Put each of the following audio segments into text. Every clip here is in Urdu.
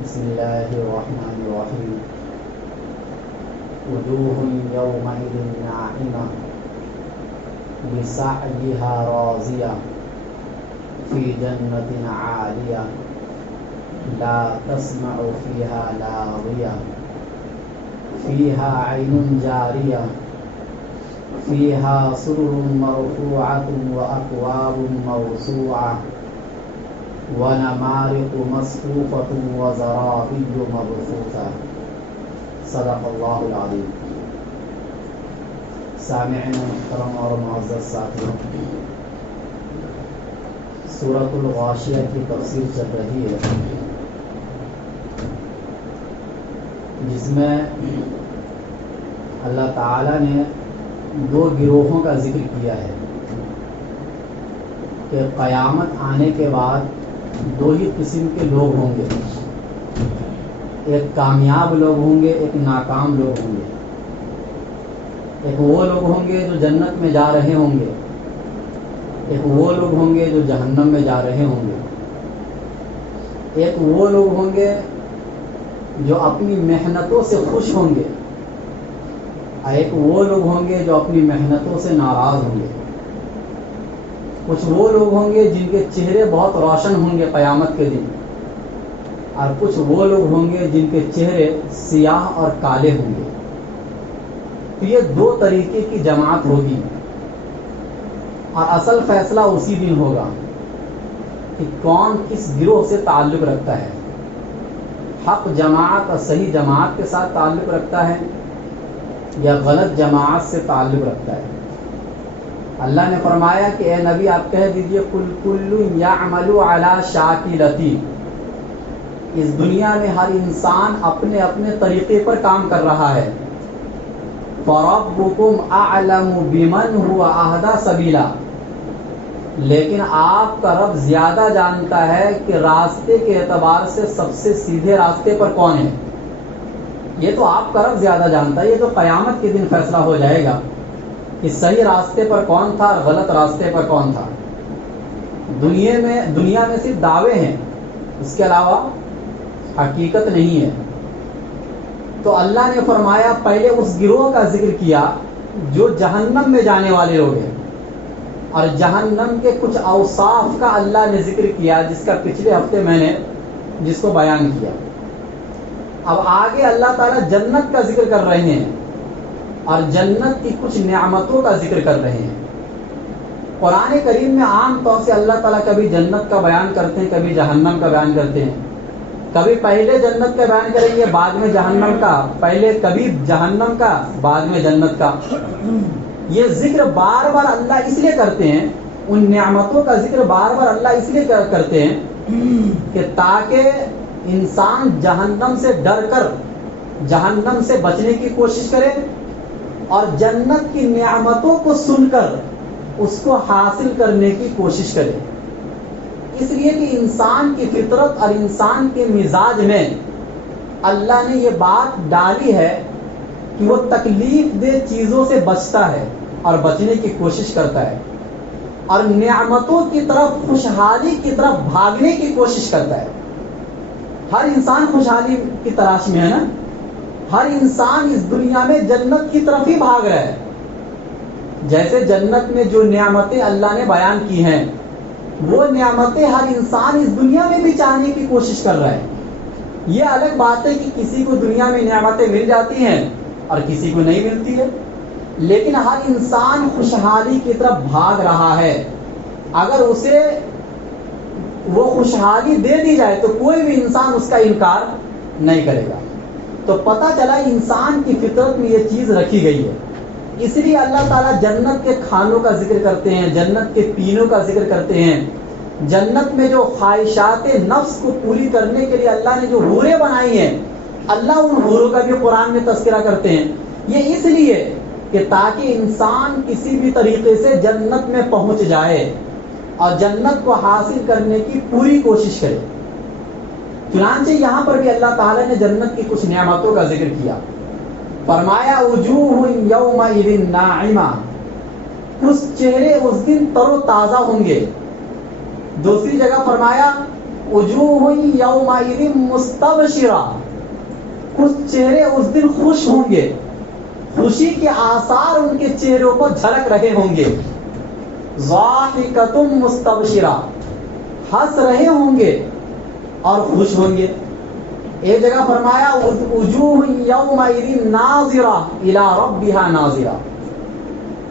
بسم اللہ الرحمن الرحیم وجوہ یومئذ ناعمہ لسعیها راضیہ فی جنت عالیہ لا تسمع فیها لاغیہ فیها عین جاریہ فیها سرر مرفوعۃ واکواب موضوعہ ونمارق مصفوفۃ وزرابی مبثوثہ۔ صدق اللہ العظیم۔ سامعین محترم اور معزز ساتھیوں، سورۃ الغاشیہ کی تفسیر چل رہی ہے، جس میں اللہ تعالی نے دو گروہوں کا ذکر کیا ہے کہ قیامت آنے کے بعد دو ہی قسم کے لوگ ہوں گے، ایک کامیاب لوگ ہوں گے، ایک ناکام لوگ ہوں گے۔ ایک وہ لوگ ہوں گے جو جنت میں جا رہے ہوں گے، ایک وہ لوگ ہوں گے جو جہنم میں جا رہے ہوں گے۔ ایک وہ لوگ ہوں گے جو اپنی محنتوں سے خوش ہوں گے، اور ایک وہ لوگ ہوں گے جو اپنی محنتوں سے ناراض ہوں گے۔ کچھ وہ لوگ ہوں گے جن کے چہرے بہت روشن ہوں گے قیامت کے دن، اور کچھ وہ لوگ ہوں گے جن کے چہرے سیاہ اور کالے ہوں گے۔ تو یہ دو طریقے کی جماعت ہوگی، اور اصل فیصلہ اسی دن ہوگا کہ کون کس گروہ سے تعلق رکھتا ہے، حق جماعت اور صحیح جماعت کے ساتھ تعلق رکھتا ہے یا غلط جماعت سے تعلق رکھتا ہے۔ اللہ نے فرمایا کہ اے نبی آپ کہہ دیجئے قل کل یعمل علی شاکلتی، اس دنیا میں ہر انسان اپنے اپنے طریقے پر کام کر رہا ہے۔ فَرَبُّكُمْ أَعْلَمُ بِمَنْ هُوَ أَهْدَىٰ سَبِيلًا، لیکن آپ کا رب زیادہ جانتا ہے کہ راستے کے اعتبار سے سب سے سیدھے راستے پر کون ہے۔ یہ تو آپ کا رب زیادہ جانتا ہے، یہ تو قیامت کے دن فیصلہ ہو جائے گا کہ صحیح راستے پر کون تھا اور غلط راستے پر کون تھا۔ دنیا میں صرف دعوے ہیں، اس کے علاوہ حقیقت نہیں ہے۔ تو اللہ نے فرمایا پہلے اس گروہ کا ذکر کیا جو جہنم میں جانے والے لوگ ہیں، اور جہنم کے کچھ اوصاف کا اللہ نے ذکر کیا جس کا پچھلے ہفتے میں نے جس کو بیان کیا۔ اب آگے اللہ تعالیٰ جنت کا ذکر کر رہے ہیں اور جنت کی کچھ نعمتوں کا ذکر کر رہے ہیں۔ قرآن کریم میں عام طور سے اللہ تعالیٰ کبھی جنت کا بیان کرتے ہیں، کبھی جہنم کا بیان کرتے ہیں، کبھی پہلے جنت کا بیان کریں گے بعد میں جہنم کا، پہلے کبھی جہنم کا بعد میں جنت کا۔ یہ ذکر بار بار اللہ اس لیے کرتے ہیں، ان نعمتوں کا ذکر بار بار اللہ اس لیے کرتے ہیں کہ تاکہ انسان جہنم سے ڈر کر جہنم سے بچنے کی کوشش کرے، اور جنت کی نعمتوں کو سن کر اس کو حاصل کرنے کی کوشش کرے۔ اس لیے کہ انسان کی فطرت اور انسان کے مزاج میں اللہ نے یہ بات ڈالی ہے کہ وہ تکلیف دہ چیزوں سے بچتا ہے اور بچنے کی کوشش کرتا ہے، اور نعمتوں کی طرف، خوشحالی کی طرف بھاگنے کی کوشش کرتا ہے۔ ہر انسان خوشحالی کی تلاش میں ہے نا، ہر انسان اس دنیا میں جنت کی طرف ہی بھاگ رہا ہے۔ جیسے جنت میں جو نعمتیں اللہ نے بیان کی ہیں، وہ نعمتیں ہر انسان اس دنیا میں بھی چاہنے کی کوشش کر رہا ہے۔ یہ الگ بات ہے کہ کسی کو دنیا میں نعمتیں مل جاتی ہیں اور کسی کو نہیں ملتی ہے، لیکن ہر انسان خوشحالی کی طرف بھاگ رہا ہے۔ اگر اسے وہ خوشحالی دے دی جائے تو کوئی بھی انسان اس کا انکار نہیں کرے گا۔ تو پتہ چلا انسان کی فطرت میں یہ چیز رکھی گئی ہے۔ اس لیے اللہ تعالیٰ جنت کے کھانوں کا ذکر کرتے ہیں، جنت کے پینوں کا ذکر کرتے ہیں، جنت میں جو خواہشات نفس کو پوری کرنے کے لیے اللہ نے جو حوریں بنائی ہیں، اللہ ان حوروں کا بھی قرآن میں تذکرہ کرتے ہیں۔ یہ اس لیے کہ تاکہ انسان کسی بھی طریقے سے جنت میں پہنچ جائے اور جنت کو حاصل کرنے کی پوری کوشش کرے۔ چنانچہ یہاں پر بھی اللہ تعالیٰ نے جنت کی کچھ نعمتوں کا ذکر کیا۔ فرمایا وجوہ یومئذ ناعمہ، کچھ چہرے اس دن تر و تازہ ہوں گے۔ دوسری جگہ فرمایا وجوہ یومئذ مستبشرہ، کچھ چہرے اس دن خوش ہوں گے، خوشی کے آثار ان کے چہروں پر جھلک رہے ہوں گے. ضاحکۃ مستبشرہ، ہنس رہے ہوں گے اور خوش ہوں گے. ایک جگہ فرمایا وجوہ یومئذ ناظرہ الی ربہا ناظرہ،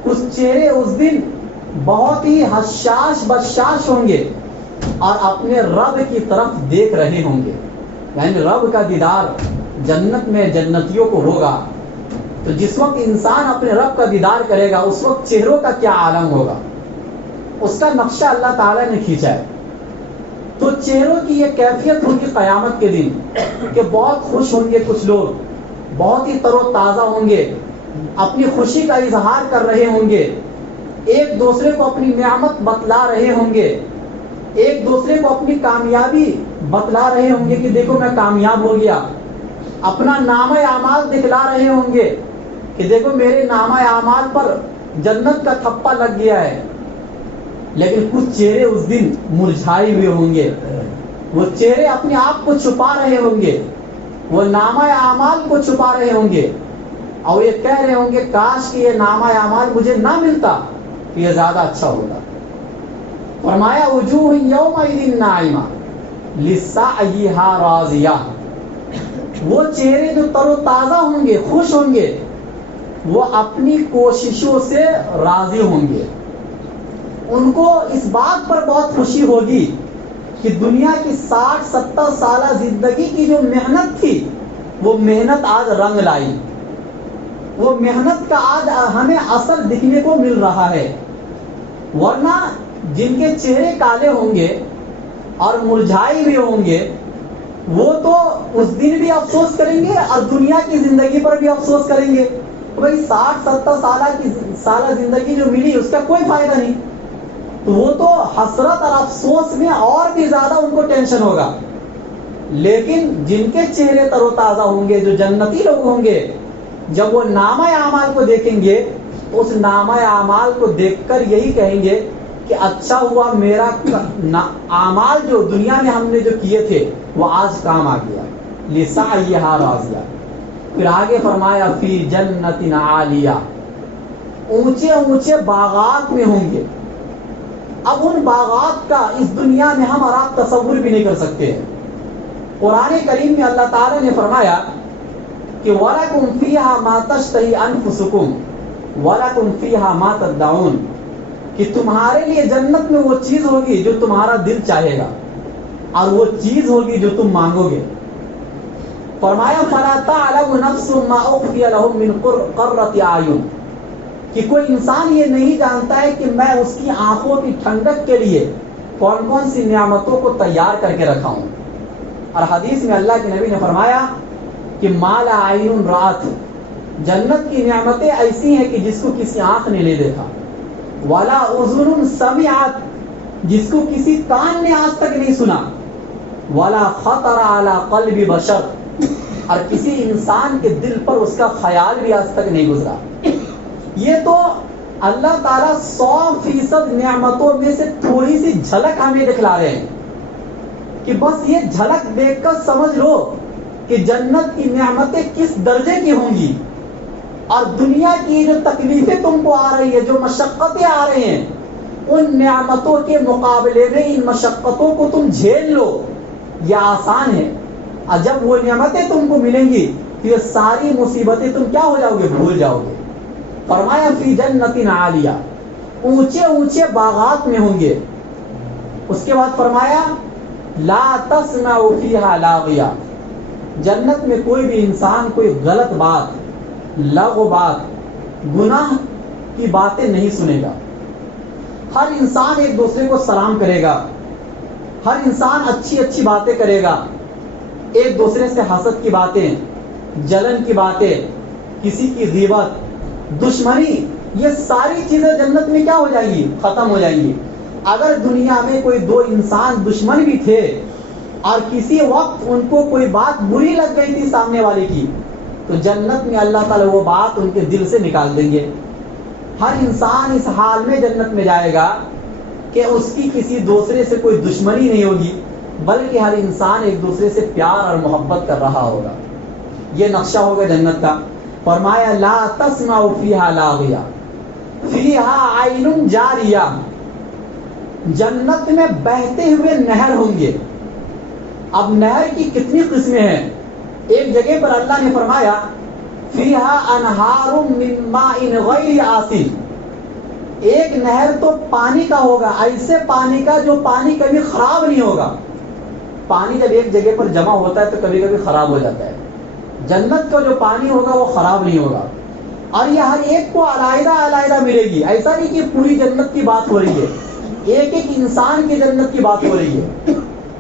کچھ چہرے اس دن بہت ہی حشاش بشاش ہوں گے اور اپنے رب کی طرف دیکھ رہے ہوں گے. یعنی رب کا دیدار جنت میں جنتیوں کو ہوگا. تو جس وقت انسان اپنے رب کا دیدار کرے گا اس وقت چہروں کا کیا عالم ہوگا، اس کا نقشہ اللہ تعالیٰ نے کھینچا ہے. تو چہروں کی یہ کیفیت ہوگی قیامت کے دن کہ بہت خوش ہوں گے کچھ لوگ، بہت ہی تر و تازہ ہوں گے، اپنی خوشی کا اظہار کر رہے ہوں گے، ایک دوسرے کو اپنی نعمت بتلا رہے ہوں گے، ایک دوسرے کو اپنی کامیابی بتلا رہے ہوں گے کہ دیکھو میں کامیاب ہو گیا. اپنا نامہ اعمال دکھلا رہے ہوں گے کہ دیکھو میرے نامہ اعمال پر جنت کا تھپا لگ گیا ہے. لیکن کچھ چہرے اس دن مرجھائے ہوئے ہوں گے، وہ چہرے اپنے آپ کو چھپا رہے ہوں گے، وہ نامہ اعمال کو چھپا رہے ہوں گے اور یہ کہہ رہے ہوں گے کاش کہ یہ نامہ اعمال مجھے نہ ملتا تو یہ زیادہ اچھا ہوتا. فرمایا وجوہ یومئذ ناعمہ لسعیہا راضیہ، وہ چہرے جو تر و تازہ ہوں گے، خوش ہوں گے، وہ اپنی کوششوں سے راضی ہوں گے. ان کو اس بات پر بہت خوشی ہوگی کہ دنیا کی 60-70 سالہ زندگی کی جو محنت تھی وہ محنت آج رنگ لائی، وہ محنت کا آج ہمیں اثر دکھنے کو مل رہا ہے. ورنہ جن کے چہرے کالے ہوں گے اور مرجھائے ہوئے ہوں گے وہ تو اس دن بھی افسوس کریں گے اور دنیا کی زندگی پر بھی افسوس کریں گے. بھائی 60-70 سالہ زندگی جو ملی اس کا کوئی فائدہ نہیں. تو وہ تو حسرت اور افسوس میں اور بھی زیادہ ان کو ٹینشن ہوگا. لیکن جن کے چہرے تر و تازہ ہوں گے، جو جنتی لوگ ہوں گے، جب وہ نامہ اعمال کو دیکھیں گے اس نامہ اعمال کو دیکھ کر یہی کہیں گے کہ اچھا ہوا میرا اعمال جو دنیا میں ہم نے جو کیے تھے وہ آج کام آ گیا. لسعیہا راضیہ. پھر آگے فرمایا فی جنت عالیہ، اونچے اونچے باغات میں ہوں گے. اب ان باغات کا اس دنیا میں ہم اور آپ تصور بھی نہیں کر سکتے ہیں. قرآن کریم میں اللہ تعالی نے فرمایا کہ وَلَكُمْ فِيهَا مَا تَشْتَهِي أَنفُسُكُمْ وَلَكُمْ فِيهَا مَا تَدَّعُونَ، کہ تمہارے لیے جنت میں وہ چیز ہوگی جو تمہارا دل چاہے گا اور وہ چیز ہوگی جو تم مانگو گے. فرمایا فَلَا تَعْلَمُ نَفْسٌ مَا أُخْفِيَ لَهُم مِّن قُرَّةِ أَعْيُنٍ، کہ کوئی انسان یہ نہیں جانتا ہے کہ میں اس کی آنکھوں کی ٹھنڈک کے لیے کون کون سی نعمتوں کو تیار کر کے رکھا ہوں. اور حدیث میں اللہ کے نبی نے فرمایا کہ ما لا عین رات، جنت کی نعمتیں ایسی ہیں کہ جس کو کسی آنکھ نے نہیں دیکھا. ولا اذن سمعت، جس کو کسی کان نے آج تک نہیں سنا. ولا خطر علی قلب بشر، اور کسی انسان کے دل پر اس کا خیال بھی آج تک نہیں گزرا. یہ تو اللہ تعالیٰ 100% نعمتوں میں سے تھوڑی سی جھلک ہمیں دکھلا رہے ہیں کہ بس یہ جھلک دیکھ کر سمجھ لو کہ جنت کی نعمتیں کس درجے کی ہوں گی. اور دنیا کی جو تکلیفیں تم کو آ رہی ہے، جو مشقتیں آ رہی ہیں، ان نعمتوں کے مقابلے میں ان مشقتوں کو تم جھیل لو، یہ آسان ہے. اور جب وہ نعمتیں تم کو ملیں گی تو یہ ساری مصیبتیں تم کیا ہو جاؤ گے، بھول جاؤ گے. فرمایا فی جنت عالیہ، اونچے اونچے باغات میں ہوں گے. اس کے بعد فرمایا لا تسمع فیہا لاغیہ، جنت میں کوئی بھی انسان کوئی غلط بات، لغو بات، گناہ کی باتیں نہیں سنے گا. ہر انسان ایک دوسرے کو سلام کرے گا، ہر انسان اچھی اچھی باتیں کرے گا. ایک دوسرے سے حسد کی باتیں، جلن کی باتیں، کسی کی غیبت، دشمنی، یہ ساری چیزیں جنت میں کیا ہو جائیں گی، ختم ہو جائیں گی. اگر دنیا میں کوئی دو انسان دشمن بھی تھے اور کسی وقت ان کو کوئی بات بری لگ گئی تھی سامنے والے کی، تو جنت میں اللہ تعالیٰ وہ بات ان کے دل سے نکال دیں گے. ہر انسان اس حال میں جنت میں جائے گا کہ اس کی کسی دوسرے سے کوئی دشمنی نہیں ہوگی، بلکہ ہر انسان ایک دوسرے سے پیار اور محبت کر رہا ہوگا. یہ نقشہ ہوگا جنت کا. فرمایا لا تسمع فیہا لاغیہ فیہا عین جاریہ. جنت میں بہتے ہوئے نہر ہوں گے. اب نہر کی کتنی قسمیں ہیں. ایک جگہ پر اللہ نے فرمایا فیہا انہار من ماء غیر آسن. ایک نہر تو پانی کا ہوگا, ایسے پانی کا جو پانی کبھی خراب نہیں ہوگا. پانی جب ایک جگہ پر جمع ہوتا ہے تو کبھی کبھی خراب ہو جاتا ہے. جنت کا جو پانی ہوگا وہ خراب نہیں ہوگا, اور یہ ہر ایک کو علیحدہ علیحدہ ملے گی. ایسا نہیں کہ پوری جنت کی بات ہو رہی ہے, ایک ایک انسان کی جنت کی بات ہو رہی ہے.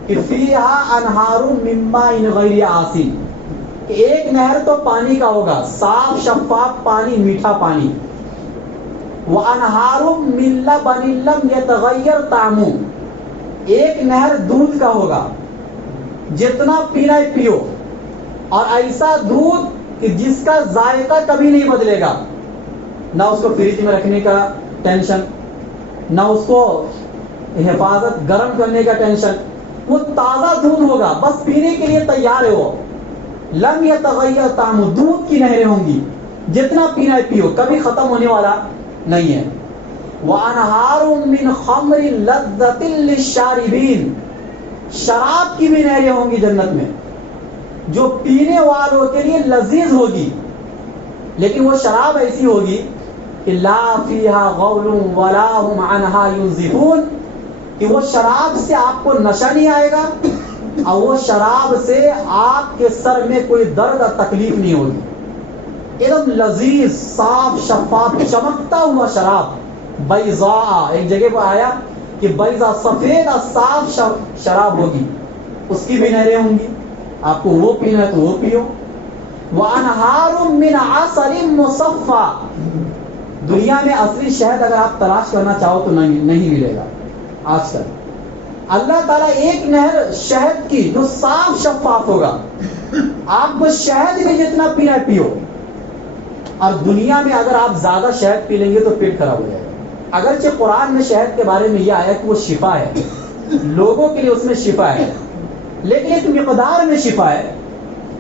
کہ فیہا انہار من ماء غیر آسن. ایک نہر تو پانی کا ہوگا, صاف شفاف پانی, میٹھا پانی. وَأَنْهَارٌ مِّن لَبَنٍ لَّمْ يَتَغَيَّرْ طَعْمُهُ. ایک نہر دودھ کا ہوگا, جتنا پینا ہے پیو, اور ایسا دودھ کہ جس کا ذائقہ کبھی نہیں بدلے گا. نہ اس کو فریج میں رکھنے کا ٹینشن, نہ اس کو حفاظت گرم کرنے کا ٹینشن. وہ تازہ دودھ ہوگا, بس پینے کے لیے تیار ہے وہ. لم يتغیر طعمہ, دودھ کی نہریں ہوں گی, جتنا پینا ہے پیو, کبھی ختم ہونے والا نہیں ہے. وَأَنْهَارٌ مِّنْ خَمْرٍ لَذَّةٍ لِلشَّارِبِينَ. شراب کی بھی نہریں ہوں گی جنت میں, جو پینے والوں کے لیے لذیذ ہوگی. لیکن وہ شراب ایسی ہوگی کہ لا فیہا غول ولا هم عنہا ینزفون. کہ وہ شراب سے آپ کو نشہ نہیں آئے گا, اور وہ شراب سے آپ کے سر میں کوئی درد اور تکلیف نہیں ہوگی. ایک دم لذیذ, صاف شفاف, چمکتا ہوا شراب. بیضاء, ایک جگہ پر آیا کہ بیضاء, سفید اور صاف شراب ہوگی, اس کی بھی نہریں ہوں گی. آپ کو وہ پینا ہے تو وہ پیو. وَأَنْهَارٌ مِّنْ عَسَلٍ مُّصَفًّى. دنیا میں اصلی شہد اگر آپ تلاش کرنا چاہو تو نہیں ملے گا آج کل. اللہ تعالیٰ ایک نہر شہد کی جو صاف شفاف ہوگا, آپ کو شہد میں جتنا پینا ہے پیو. اور دنیا میں اگر آپ زیادہ شہد پی لیں گے تو پیٹ خراب ہو جائے گا. اگرچہ قرآن میں شہد کے بارے میں یہ آیا کہ وہ شفا ہے, لوگوں کے لیے اس میں شفا ہے, لیکن ایک مقدار میں شفا ہے.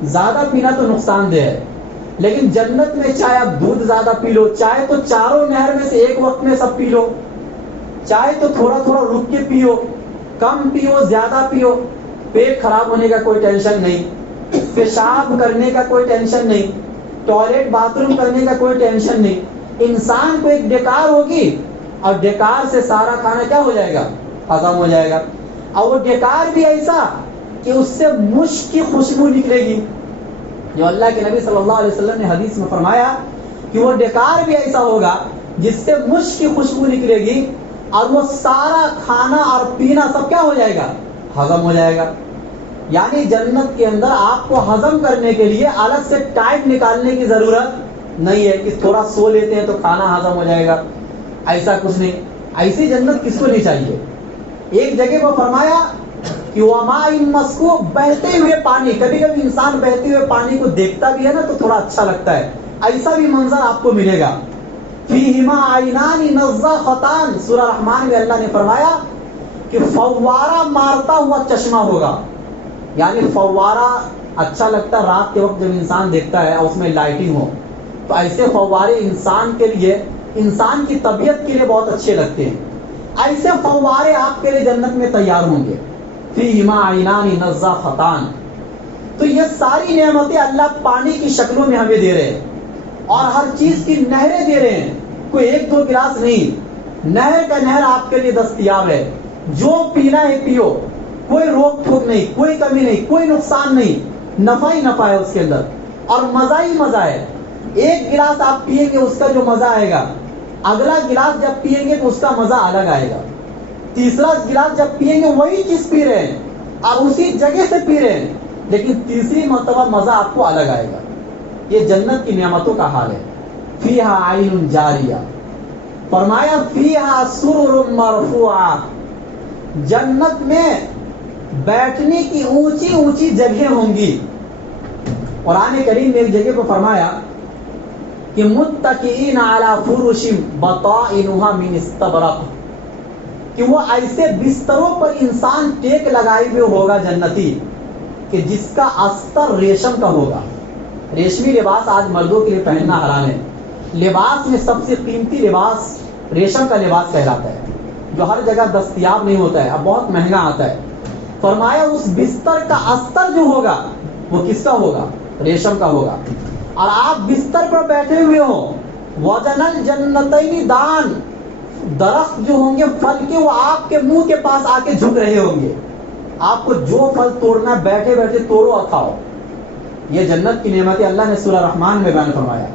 زیادہ پینا تو نقصان دہ ہے. لیکن جنت میں چاہے آپ دودھ زیادہ پی لو, چاہے تو چاروں نہر میں سے ایک وقت میں سب پی لو, چاہے تو تھوڑا تھوڑا رک کے پیو, کم پیو زیادہ پیو, پیٹ خراب ہونے کا کوئی ٹینشن نہیں, پیشاب کرنے کا کوئی ٹینشن نہیں, ٹوائلٹ باتھ روم کرنے کا کوئی ٹینشن نہیں. انسان کو ایک ڈیکار ہوگی, اور ڈیکار سے سارا کھانا کیا ہو جائے گا, ہضم ہو جائے گا. اور وہ ڈیکار بھی ایسا کہ اس سے مشک کی خوشبو نکلے گی, جو اللہ کے نبی صلی اللہ علیہ وسلم نے حدیث میں فرمایا کہ وہ ڈیکار بھی ایسا ہوگا جس سے مشک کی خوشبو نکلے گی, اور وہ سارا کھانا اور پینا سب کیا ہو جائے گا, ہضم ہو جائے گا. یعنی جنت کے اندر آپ کو ہضم کرنے کے لیے الگ سے ٹائم نکالنے کی ضرورت نہیں ہے کہ تھوڑا سو لیتے ہیں تو کھانا ہضم ہو جائے گا. ایسا کچھ نہیں. ایسی جنت کس کو نہیں چاہیے. ایک جگہ پر فرمایا کہ وَمَاءٍ مَّسْكُوبٍ, بہتے ہوئے پانی. کبھی کبھی انسان بہتے ہوئے پانی کو دیکھتا بھی ہے نا تو تھوڑا اچھا لگتا ہے, ایسا بھی منظر آپ کو ملے گا. فِيهِمَا عَيْنَانِ نَضَّاخَتَانِ. سورہ رحمان میں اللہ نے فرمایا کہ فوارہ مارتا ہوا چشمہ ہوگا. یعنی فوارہ اچھا لگتا ہے رات کے وقت جب انسان دیکھتا ہے اور اس میں لائٹنگ ہو, تو ایسے فوارے انسان کے لیے, انسان کی طبیعت کے لیے بہت اچھے لگتے ہیں. ایسے فوارے آپ کے لیے جنت میں تیار ہوں گے. فیہما عینان نضاختان. تو یہ ساری نعمتیں اللہ پانی کی شکلوں میں ہمیں دے رہے ہیں, اور ہر چیز کی نہریں دے رہے ہیں. کوئی ایک دو گلاس نہیں, نہر کا نہر آپ کے لیے دستیاب ہے. جو پینا ہے پیو, کوئی روک ٹوک نہیں, کوئی کمی نہیں, کوئی نقصان نہیں, نفع ہی نفع ہے اس کے اندر, اور مزہ ہی مزہ ہے. ایک گلاس آپ پیئیں گے اس کا جو مزہ آئے گا, اگلا گلاس جب پیئیں گے تو اس کا مزہ الگ آئے گا. تیسرا گلاس جب پیئیں گے وہی چیز پی رہے ہیں اور اسی جگہ سے پی رہے ہیں, لیکن تیسری مرتبہ مزہ آپ کو الگ آئے گا. یہ جنت کی نعمتوں کا حال ہے. فیہا عین جاریہ. فرمایا فیہا سرر مرفوعہ. جنت میں بیٹھنے کی اونچی اونچی جگہیں ہوں گی. قرآن کریم میں ایک جگہ پر فرمایا کہ متکئین علی فرش بطائنها من استبرق. کہ وہ ایسے بستروں پر انسان ٹیک لگائے ہوئے ہوگا جنتی کہ جس کا استر ریشم کا ہوگا. ریشمی لباس آج مردوں کے لیے پہننا حرام ہے. لباس میں سب سے قیمتی لباس ریشم کا لباس کہلاتا ہے، جو ہر جگہ دستیاب نہیں ہوتا ہے، اب بہت مہنگا آتا ہے. فرمایا اس بستر کا استر جو ہوگا وہ کس کا ہوگا؟ ریشم کا ہوگا. اور آپ بستر پر بیٹھے ہوئے ہو، وَجَنَ الْجَنَّتَيْنِ دان، درخت جو ہوں گے پھل کے وہ آپ کے منہ کے پاس آ کے جھک رہے ہوں گے. آپ کو جو پھل توڑنا بیٹھے بیٹھے توڑو اور کھاؤ. یہ جنت کی نعمتیں اللہ نے سورہ رحمان میں بیان فرمایا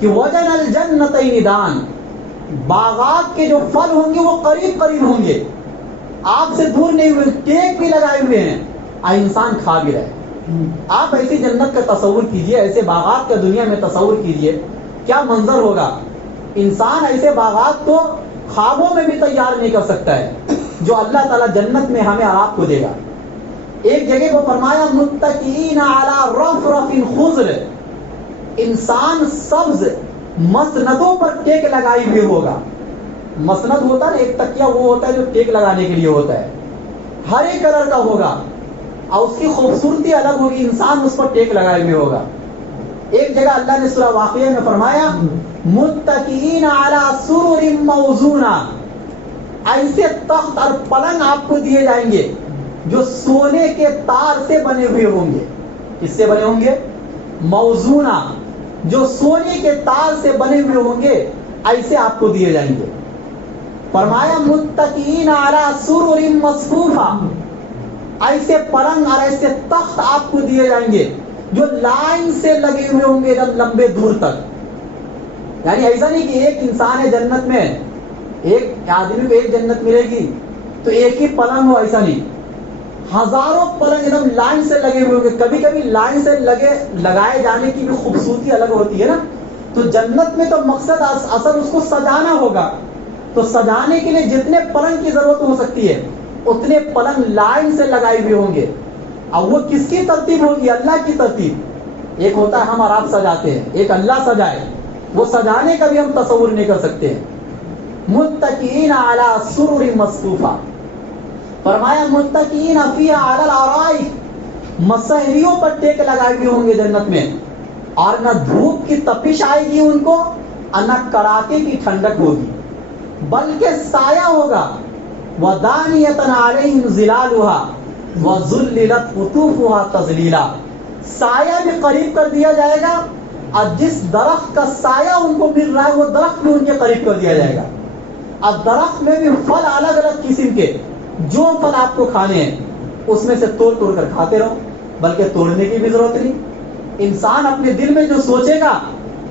کہ وَجَنَ الْجَنَّتَيْنِ دان، باغات کے جو پھل ہوں گے وہ قریب قریب ہوں گے، آپ سے دور نہیں ہوئے، ٹیک بھی لگائے ہوئے ہیں، انسان کھا بھی رہے. آپ ایسی جنت کا تصور کیجئے، ایسے باغات کا دنیا میں تصور کیجئے، کیا منظر ہوگا. انسان ایسے باغات تو خوابوں میں بھی تیار نہیں کر سکتا ہے جو اللہ تعالیٰ جنت میں ہمیں اور آپ کو دے گا. ایک جگہ کو فرمایا متکئین علی رفرف خضر، انسان سبز مسندوں پر ٹیک لگائی ہوئے ہوگا. مسند ہوتا ہے نا، ایک تکیہ وہ ہوتا ہے جو ٹیک لگانے کے لیے ہوتا ہے، ہرے کلر کا ہوگا اور اس کی خوبصورتی الگ ہوگی، انسان اس پر ٹیک لگائے ہوئے ہوگا. ایک جگہ اللہ نے سورہ واقعہ میں فرمایا متکئین علی سرر موضونہ، ایسے تخت اور پلنگ آپ کو دیے جائیں گے جو سونے کے تار سے بنے ہوئے ہوں گے. کس سے بنے ہوں گے؟ موزونہ، جو سونے کے تار سے بنے ہوئے ہوں گے، ایسے آپ کو دیے جائیں گے. فرمایا متکئین علی سرر مصفوفہ، ایسے پلنگ اور ایسے تخت آپ کو دیے جائیں گے جو لائن سے لگے ہوئے ہوں گے ایک لمبے دور تک. یعنی ایسا نہیں کہ ایک انسان ہے جنت میں، ایک آدمی کو ایک جنت ملے گی تو ایک ہی پلنگ ہو، ایسا نہیں، ہزاروں پلنگ ایک دم لائن سے لگے ہوئے ہوں گے. کبھی کبھی لائن سے لگائے جانے کی بھی خوبصورتی الگ ہوتی ہے نا. تو جنت میں تو مقصد اصل اس کو سجانا ہوگا، تو سجانے کے لیے جتنے پلنگ کی ضرورت ہو سکتی ہے اتنے پلنگ لائن سے لگائے ہوئے ہوں گے. اب وہ کس کی ترتیب ہوگی؟ اللہ کی ترتیب. ایک ہوتا ہے ہم اور آپ سجاتے ہیں، ایک اللہ سجائے، وہ سجانے کا بھی ہم تصور نہیں کر سکتے. متکئین علی سرر مصفوفہ، فرمایا متکئین فیہا علی الارائک، مسہریوں پر ٹیک لگائے ہوئے ہوں گے جنت میں، اور نہ دھوپ کی تپش آئے گی ان کو اور نہ کڑاکے کی ٹھنڈک ہوگی، بلکہ سایہ ہوگا. وَدَانِيَةً عَلَيْهِمْ ظِلَالُهَا وَذُلِّلَتْ قُطُوفُهَا تَذْلِيلًا، سایہ بھی قریب کر دیا جائے گا اور جس درخت کا سایہ ان کو مل رہا ہے وہ درخت بھی ان کے قریب کر دیا جائے گا. اور درخت میں بھی پھل الگ الگ قسم کے، جو پھل آپ کو کھانے ہیں اس میں سے توڑ توڑ کر کھاتے رہو، بلکہ توڑنے کی بھی ضرورت نہیں. انسان اپنے دل میں جو سوچے گا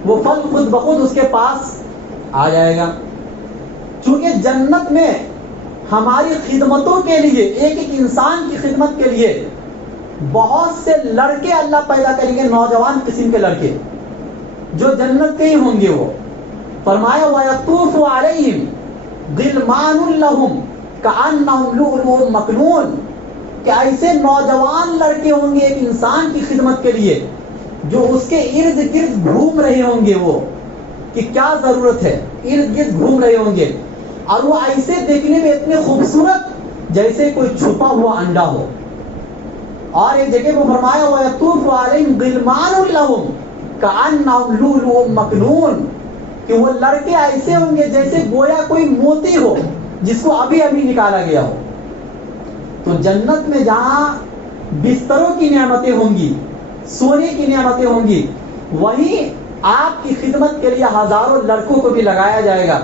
وہ پھل خود بخود اس کے پاس آ جائے گا. چونکہ جنت میں ہماری خدمتوں کے لیے، ایک ایک انسان کی خدمت کے لیے بہت سے لڑکے اللہ پیدا کریں گے، نوجوان قسم کے لڑکے جو جنت کے ہی ہوں گے. وہ فرمایا وَيَطُوفُ عَلَيْهِمْ غِلْمَانٌ لَهُمْ كَأَنَّهُمْ لُؤْلُؤٌ مَكْنُونٌ، کہ ایسے نوجوان لڑکے ہوں گے ایک انسان کی خدمت کے لیے جو اس کے ارد گرد گھوم رہے ہوں گے، وہ کہ کیا ضرورت ہے، ارد گرد گھوم رہے ہوں گے، اور وہ ایسے دیکھنے میں اتنے خوبصورت جیسے کوئی چھپا ہوا انڈا ہو. اور ایک جگہ کو فرمایا وَيَطُوفُ عَلَيْهِمْ غِلْمَانٌ لَهُمْ كَأَنَّهُمْ لُؤْلُؤٌ مَكْنُونٌ، کہ وہ لڑکے ایسے ہوں گے جیسے گویا کوئی موتی ہو جس کو ابھی ابھی نکالا گیا ہو. تو جنت میں جہاں بستروں کی نعمتیں ہوں گی، سونے کی نعمتیں ہوں گی، وہیں آپ کی خدمت کے لیے ہزاروں لڑکوں کو بھی لگایا جائے گا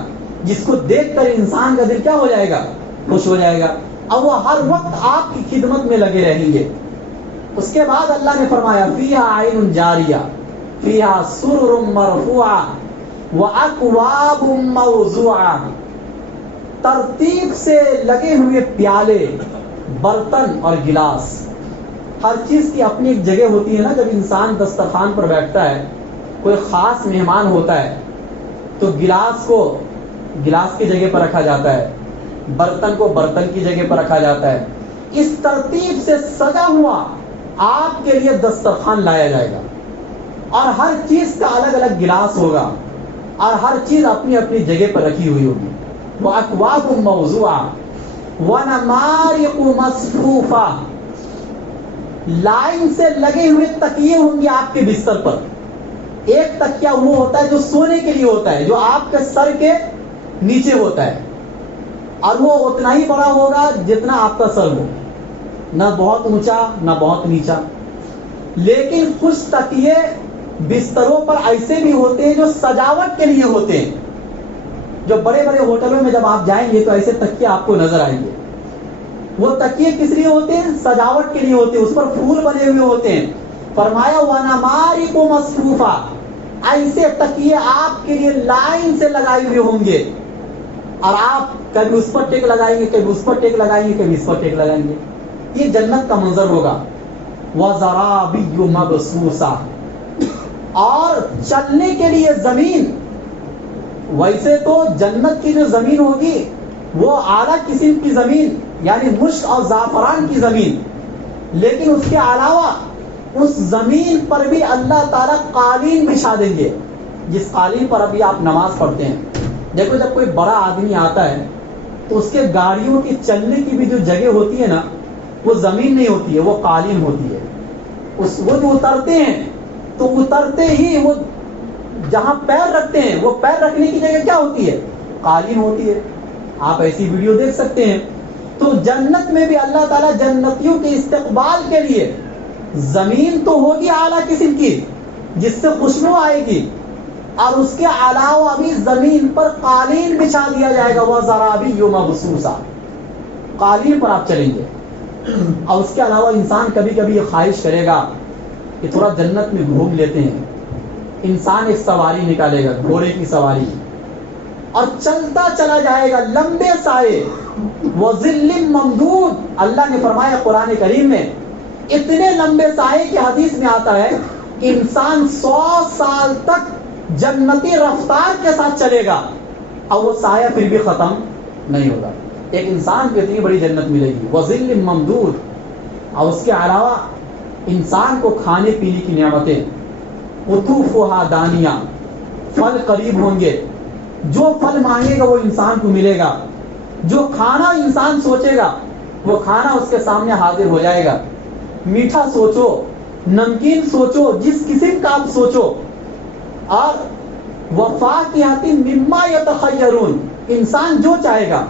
جس کو دیکھ کر انسان کا دل کیا ہو جائے گا؟ خوش ہو جائے گا، اور وہ ہر وقت آپ کی خدمت میں لگے رہیں گے. اس کے بعد اللہ نے فرمایا فیہا عین جاریہ فیہا سرر مرفوعہ وَأَكْوَابٌ مَوْضُوعَةٌ، ترتیب سے لگے ہوئے پیالے، برتن اور گلاس. ہر چیز کی اپنی ایک جگہ ہوتی ہے نا. جب انسان دسترخوان پر بیٹھتا ہے، کوئی خاص مہمان ہوتا ہے تو گلاس کو گلاس کی جگہ پر رکھا جاتا ہے، برتن کو برتن کی جگہ پر رکھا جاتا ہے. اس ترتیب سے سجا ہوا آپ کے لیے دسترخوان لایا جائے گا، اور ہر چیز کا الگ الگ گلاس ہوگا، اور ہر چیز اپنی اپنی جگہ پر رکھی ہوئی ہوگی. وہ اکواب موضوعہ، وَنَمَارِقُ مَصْفُوفَةٌ، لائن سے لگے ہوئے تکیے ہوں گے آپ کے بستر پر. ایک تکیہ وہ ہوتا ہے جو سونے کے لیے ہوتا ہے، جو آپ کے سر کے نیچے ہوتا ہے، اور وہ اتنا ہی بڑا ہوگا جتنا آپ کا سر ہو، نہ بہت اونچا نہ بہت نیچا. لیکن کچھ تکیے بستروں پر ایسے بھی ہوتے ہیں جو سجاوٹ کے لیے ہوتے ہیں. جو بڑے بڑے ہوٹلوں میں جب آپ جائیں گے تو ایسے تکیے آپ کو نظر آئیں گے. وہ تکیے کس لیے ہوتے ہیں؟ سجاوٹ کے لیے ہوتے ہیں، اس پر پھول بنے ہوئے ہوتے ہیں. فرمایا وَنَمَارِقُ مَصْفُوفَةٌ، ایسے تکیے آپ کے لیے لائن سے لگائے ہوئے ہوں گے، اور آپ کبھی اس پر ٹیک لگائیں گے، کبھی اس پر ٹیک لگائیں گے، کبھی اس پر ٹیک لگائیں گے. یہ جنت کا منظر ہوگا. وَزَرَابِيُّ مَبْثُوثَةٌ، اور چلنے کے لیے زمین. ویسے تو جنت کی جو زمین ہوگی وہ اعلیٰ قسم کی زمین، یعنی مشک اور زعفران کی زمین، لیکن اس کے علاوہ اس زمین پر بھی اللہ تعالیٰ قالین بچھا دیں گے، جس قالین پر ابھی آپ نماز پڑھتے ہیں. دیکھو جب کوئی بڑا آدمی آتا ہے تو اس کے گاڑیوں کی چلنے کی بھی جو جگہ ہوتی ہے نا، وہ زمین نہیں ہوتی ہے، وہ قالین ہوتی ہے. وہ جو اترتے ہیں تو اترتے ہی وہ جہاں پیر رکھتے ہیں، وہ پیر رکھنے کی جگہ کیا ہوتی ہے؟ قالین ہوتی ہے. آپ ایسی ویڈیو دیکھ سکتے ہیں. تو جنت میں بھی اللہ تعالیٰ جنتیوں کے استقبال کے لیے زمین تو ہوگی اعلیٰ قسم کی جس سے خوشبو آئے گی، اور اس کے علاوہ بھی زمین پر قالین بچھا دیا جائے گا. وَزَرَابِيُّ مَبْثُوثَةٌ، قالین پر آپ چلیں گے. اور اس کے علاوہ انسان کبھی کبھی یہ خواہش کرے گا کہ تھوڑا جنت میں گھوم لیتے ہیں. انسان ایک سواری نکالے گا، گھوڑے کی سواری، اور چلتا چلا جائے گا. لمبے سائے، وَظِلٍّ مَمْدُودٍ، اللہ نے فرمایا قرآن کریم میں اتنے لمبے سائے کی حدیث میں آتا ہے انسان 100 سال تک جنتی رفتار کے ساتھ چلے گا اور وہ سایہ پھر بھی ختم نہیں ہوگا. ایک انسان کو اتنی بڑی جنت ملے گی. وَظِلٍّ مَمْدُودٍ، اور اس کے علاوہ انسان کو کھانے پینے کی نعمتیں. قطوفها دانیہ، پھل قریب ہوں گے. جو پھل مانگے گا وہ انسان کو ملے گا. جو کھانا انسان سوچے گا وہ کھانا اس کے سامنے حاضر ہو جائے گا. میٹھا سوچو، نمکین سوچو، جس قسم کا آپ سوچو. اور وَفَاكِهَةٍ مِّمَّا يَتَخَيَّرُونَ، انسان جو چاہے گا.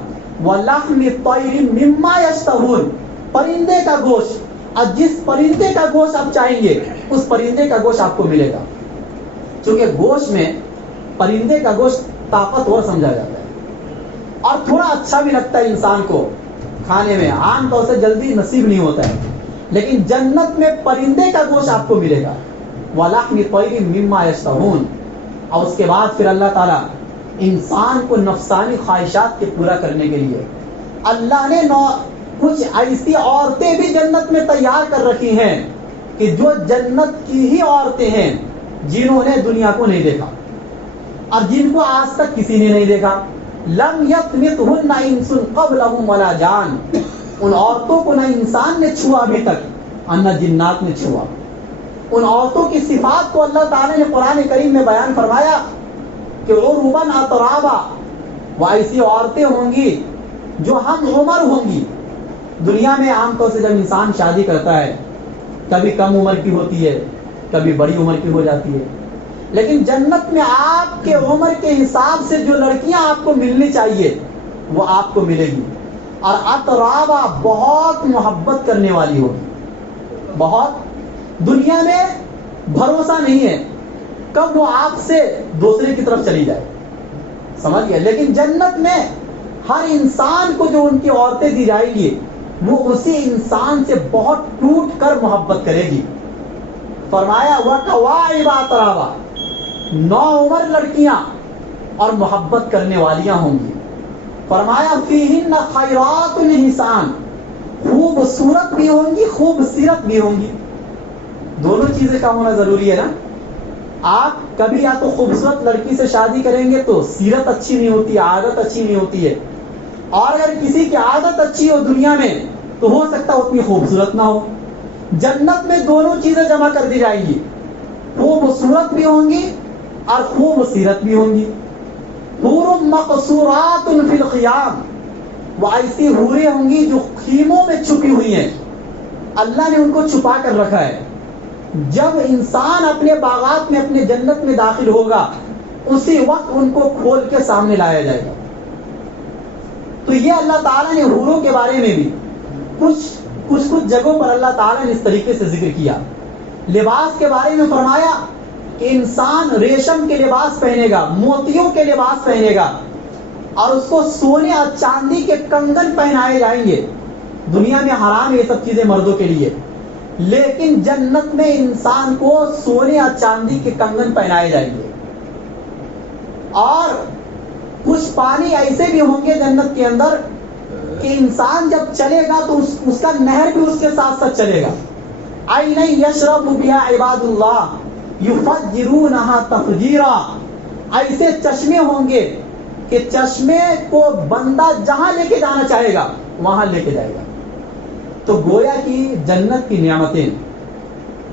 وَلَحْمِ طَيْرٍ مِّمَّا يَشْتَهُونَ، پرندے کا گوشت، اور جس پرندے کا گوشت آپ چاہیں گے اس پرندے کا گوشت آپ کو ملے گا. چونکہ گوشت میں پرندے کا گوشت طاقتور سمجھا جاتا ہے اور تھوڑا اچھا بھی لگتا ہے انسان کو کھانے میں. عام طور سے جلدی نصیب نہیں ہوتا ہے، لیکن جنت میں پرندے کا گوشت آپ کو ملے گا. وَلَحْمِ طَيْرٍ مِّمَّا يَشْتَهُونَ، اور اس کے بعد پھر اللہ تعالیٰ انسان کو نفسانی خواہشات کے پورا کرنے کے لیے اللہ نے کچھ ایسی عورتیں بھی جنت میں تیار کر رکھی ہیں کہ جو جنت کی ہی عورتیں ہیں جنہوں نے دنیا کو نہیں دیکھا اور جن کو آج تک کسی نے نہیں دیکھا. لم یطمثہن انس قبلہم ولا جان، ان عورتوں کو نہ انسان نے چھوا ابھی تک اور نہ جنات نے چھوا. ان عورتوں کی صفات کو اللہ تعالی نے قرآن کریم میں بیان فرمایا کہ عرباً اترابا، وہ ایسی عورتیں ہوں گی جو ہم عمر ہوں گی. دنیا میں عام طور سے جب انسان شادی کرتا ہے کبھی کم عمر کی ہوتی ہے، کبھی بڑی عمر کی ہو جاتی ہے، لیکن جنت میں آپ کے عمر کے حساب سے جو لڑکیاں آپ کو ملنی چاہیے وہ آپ کو ملے گی. اور اترابا، بہت محبت کرنے والی ہوگی. بہت، دنیا میں بھروسہ نہیں ہے کب وہ آپ سے دوسرے کی طرف چلی جائے، سمجھ گئے. لیکن جنت میں ہر انسان کو جو ان کی عورتیں دی جائیں گی وہ اسی انسان سے بہت ٹوٹ کر محبت کرے گی. فرمایا وَكَوَاعِبَ أَتْرَابًا، 9 عمر لڑکیاں اور محبت کرنے والیاں ہوں گی. فرمایا فِيهِنَّ خَيْرَاتٌ حِسَانٌ، خوبصورت بھی ہوں گی، خوبصیرت بھی ہوں گی. دونوں چیزیں کا ہونا ضروری ہے نا. آپ کبھی یا تو خوبصورت لڑکی سے شادی کریں گے تو سیرت اچھی نہیں ہوتی، عادت اچھی نہیں ہوتی ہے، اور اگر کسی کی عادت اچھی ہو دنیا میں تو ہو سکتا ہے اتنی خوبصورت نہ ہو. جنت میں دونوں چیزیں جمع کر دی جائیں گی، خوبصورت بھی ہوں گی اور خوبصیرت بھی ہوں گی. حور مقصورات فی الخیام، وہ ایسی حوریں ہوں گی جو خیموں میں چھپی ہوئی ہیں، اللہ نے ان کو چھپا کر رکھا ہے. جب انسان اپنے باغات میں اپنے جنت میں داخل ہوگا اسی وقت ان کو کھول کے سامنے لایا جائے گا. تو یہ اللہ تعالیٰ نے حوروں کے بارے میں بھی کچھ جگہوں پر اللہ تعالیٰ نے اس طریقے سے ذکر کیا. لباس کے بارے میں فرمایا کہ انسان ریشم کے لباس پہنے گا، موتیوں کے لباس پہنے گا، اور اس کو سونے اور چاندی کے کنگن پہنائے جائیں گے. دنیا میں حرام ہے یہ سب چیزیں مردوں کے لیے، لیکن جنت میں انسان کو سونے اور چاندی کے کنگن پہنائے جائیں گے. اور کچھ پانی ایسے بھی ہوں گے جنت کے اندر کہ انسان جب چلے گا تو اس کا نہر بھی اس کے ساتھ ساتھ چلے گا. عین یشرب بہا عباد اللہ یفجرونہا تفجیرا. ایسے چشمے ہوں گے کہ چشمے کو بندہ جہاں لے کے جانا چاہے گا وہاں لے کے جائے گا. تو گویا کہ جنت کی نعمتیں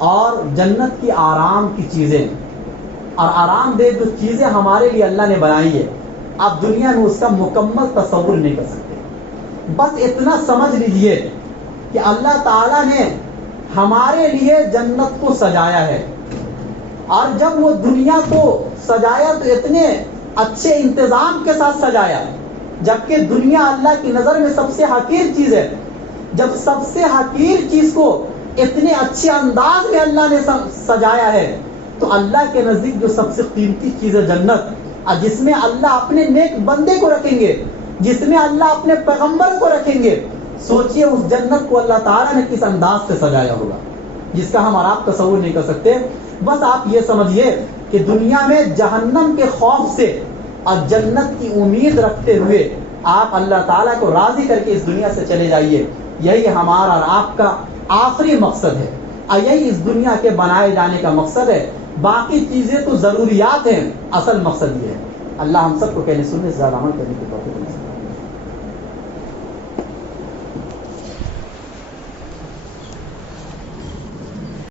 اور جنت کی آرام کی چیزیں اور آرام دہ جو چیزیں ہمارے لیے اللہ نے بنائی ہے، آپ دنیا میں اس کا مکمل تصور نہیں کر سکتے. بس اتنا سمجھ لیجئے کہ اللہ تعالیٰ نے ہمارے لیے جنت کو سجایا ہے، اور جب وہ دنیا کو سجایا تو اتنے اچھے انتظام کے ساتھ سجایا، جبکہ دنیا اللہ کی نظر میں سب سے حقیر چیز ہے. جب سب سے حقیر چیز کو اتنے اچھے انداز میں اللہ نے سجایا ہے تو اللہ کے نزدیک جو سب سے قیمتی چیز ہے جنت، جس میں اللہ اپنے نیک بندے کو رکھیں گے، جس میں اللہ اپنے پیغمبر کو رکھیں گے، سوچئے اس جنت کو اللہ تعالیٰ نے کس انداز سے سجایا ہوگا جس کا ہم اور آپ تصور نہیں کر سکتے. بس آپ یہ سمجھیے کہ دنیا میں جہنم کے خوف سے اور جنت کی امید رکھتے ہوئے آپ اللہ تعالیٰ کو راضی کر کے اس دنیا سے چلے جائیے. یہی ہمارا اور آپ کا آخری مقصد ہے، اور یہی اس دنیا کے بنائے جانے کا مقصد ہے. باقی چیزیں تو ضروریات ہیں، اصل مقصد یہ ہے. اللہ ہم سب کو کہنے سننے سے زیادہ عمل کرنے کی توفیق دے.